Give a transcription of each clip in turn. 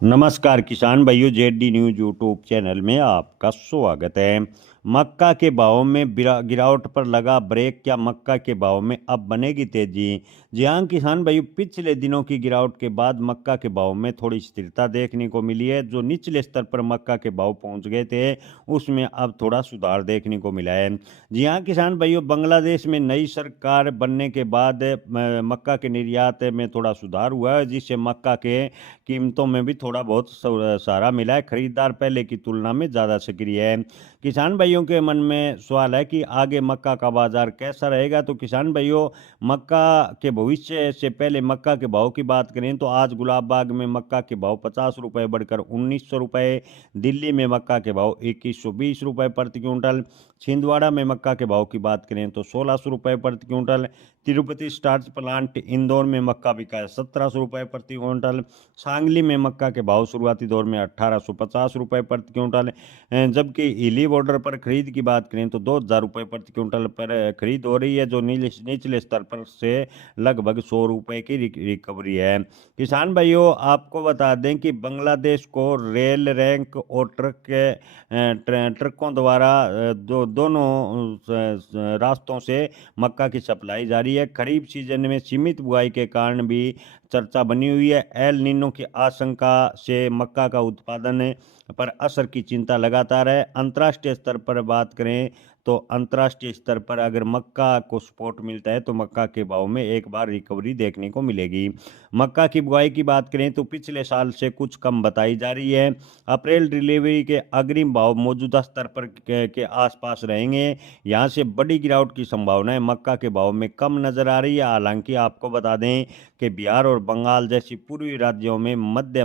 नमस्कार किसान भाइयों, जेडी न्यूज यूट्यूब चैनल में आपका स्वागत है। मक्का के भाव में गिरावट पर लगा ब्रेक, क्या मक्का के भाव में अब बनेगी तेजी? जी हाँ किसान भाइयों, पिछले दिनों की गिरावट के बाद मक्का के भाव में थोड़ी स्थिरता देखने को मिली है। जो निचले स्तर पर मक्का के भाव पहुंच गए थे, उसमें अब थोड़ा सुधार देखने को मिला है। जी हाँ किसान भाइयों, बांग्लादेश में नई सरकार बनने के बाद मक्का के निर्यात में थोड़ा सुधार हुआ है, जिससे मक्का के कीमतों में भी थोड़ा बहुत सहारा मिला है। खरीदार पहले की तुलना में ज़्यादा सक्रिय है। किसान भाइयों के मन में सवाल है कि आगे मक्का का बाजार कैसा रहेगा। तो किसान भाइयों, मक्का के भविष्य से पहले मक्का के भाव की बात करें तो आज गुलाब बाग में मक्का के भाव 50 रुपये बढ़कर 1900 रुपये, दिल्ली में मक्का के भाव 2120 रुपये प्रति क्विंटल, छिंदवाड़ा में मक्का के भाव की बात करें तो 1600 रुपये प्रति quintal, Tirupati starch plant Indore में मक्का बिका है 1700 रुपये प्रति क्विंटल, सांगली में मक्का के भाव शुरुआती दौर में 1850 रुपये प्रति क्विंटल, जबकि इली बॉर्डर पर खरीद की बात करें तो 2000 रुपये प्रति क्विंटल पर खरीद हो रही है, जो निचले स्तर पर से लगभग 100 रुपये की रिकवरी है। किसान भाइयों, आपको बता दें कि बांग्लादेश को रेल रैंक और ट्रकों द्वारा दोनों रास्तों से मक्का की सप्लाई जारी है। खरीफ सीजन में सीमित बुआई के कारण भी चर्चा बनी हुई है। एल नीनो की आशंका से मक्का का उत्पादन पर असर की चिंता लगातार है। अंतर्राष्ट्रीय स्तर पर बात करें तो अंतर्राष्ट्रीय स्तर पर अगर मक्का को सपोर्ट मिलता है तो मक्का के भाव में एक बार रिकवरी देखने को मिलेगी। मक्का की बुआई की बात करें तो पिछले साल से कुछ कम बताई जा रही है। अप्रैल डिलीवरी के अग्रिम भाव मौजूदा स्तर पर के आसपास रहेंगे। यहाँ से बड़ी गिरावट की संभावनाएं मक्का के भाव में कम नजर आ रही है। हालांकि आपको बता दें कि बिहार और बंगाल जैसी पूर्वी राज्यों में मध्य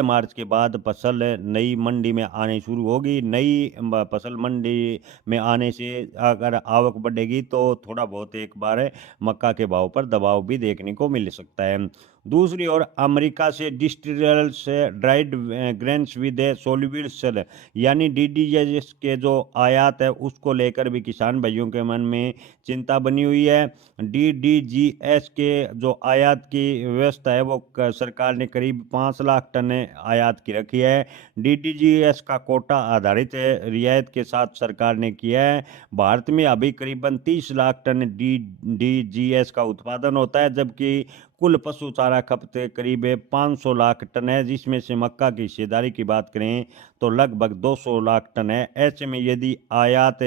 मार्च के बाद फसल नई मंडी में आने शुरू होगी। नई फसल मंडी में आने से अगर आवक बढ़ेगी तो थोड़ा बहुत एक बार मक्का के भाव पर दबाव भी देखने को मिल सकता है। दूसरी ओर अमेरिका से distilled dried grains with soluble sell यानी डीडीजीएस के जो आयात है, उसको लेकर भी किसान भाइयों के मन में चिंता बनी हुई है। डीडीजीएस के जो आयात की व्यवस्था है, वो सरकार ने करीब 5 लाख टन आयात की रखी है। डीडीजीएस का कोटा आधारित रियायत के साथ सरकार ने किया है। भारत में अभी करीबन 30 लाख टन डीडीजीएस का उत्पादन होता है, जबकि कुल पशु चारा खपत करीब 500 लाख टन है, जिसमें से मक्का की हिस्सेदारी की बात करें तो लगभग 200 लाख टन है। ऐसे में यदि आयात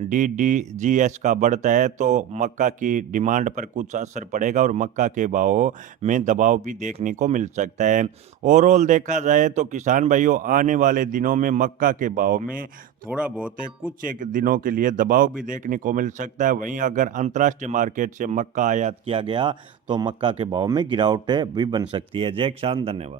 डीडीजीएस का बढ़ता है तो मक्का की डिमांड पर कुछ असर पड़ेगा और मक्का के भाव में दबाव भी देखने को मिल सकता है। ओवरऑल देखा जाए तो किसान भाइयों, आने वाले दिनों में मक्का के भाव में थोड़ा बहुत कुछ एक दिनों के लिए दबाव भी देखने को मिल सकता है। वहीं अगर अंतर्राष्ट्रीय मार्केट से मक्का आयात किया गया तो मक्का के भाव में गिरावट भी बन सकती है। जय किसान, धन्यवाद।